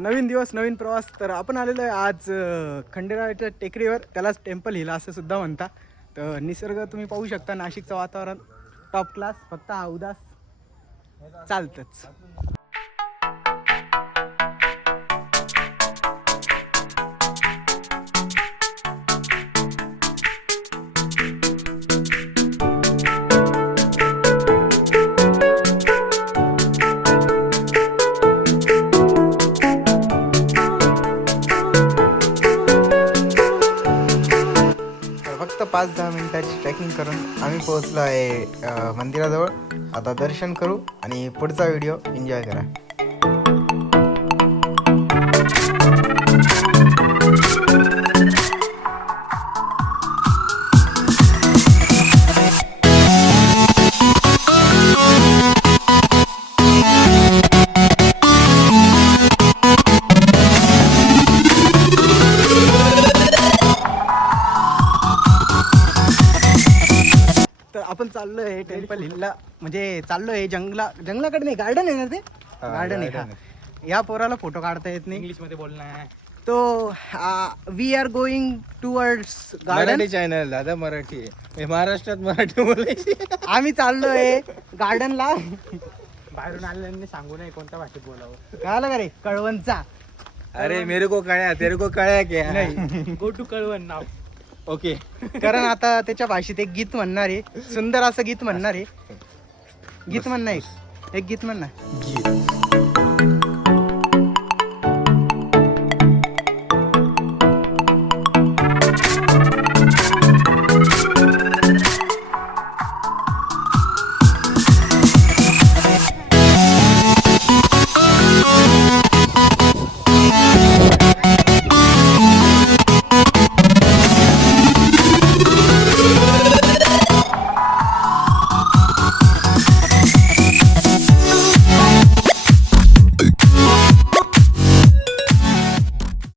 नवीन दिवस नवीन प्रवास. तर आपण आलेलो आहे आज खंडेरायाच्या टेकडीवर, त्यालाच टेम्पल हिल असं सुद्धा म्हणता. तर निसर्ग तुम्ही पाहू शकता, नाशिकचं वातावरण टॉप क्लास. फक्त हा उदास चालतंच. फक्त 5-10 मिनिटाची ट्रेकिंग करून आम्ही पोहोचलो आहे मंदिराजवळ. आता दर्शन करू आणि पुढचा व्हिडिओ एन्जॉय करा. तर आपण चाललो आहे टेम्पल हिलला, म्हणजे चाललो आहे जंगलाकडे नाही, गार्डन आहे ना ते, गार्डन आहे. या पोराला फोटो काढता येत नाही, इंग्लिश मध्ये बोलणं आहे. तो we are going towards garden. Marathi channel दादा, मराठी आहे. महाराष्ट्रात मराठी बोलायची. आम्ही चाललोय गार्डनला. बाहेरून आलेल्यांनी सांगू नये कोणत्या भाषेत बोलावं. कळालं का रे? कळवणचा. अरे मेरे को कळ्या, तेरे को कळ्या क्या? नाही, गो टू कळवण नाव. ओके. कारण आता त्याच्या भाषेत एक गीत म्हणणार आहे, सुंदर असं गीत म्हणणार आहे. गीत म्हणणार एक गीत म्हणणार.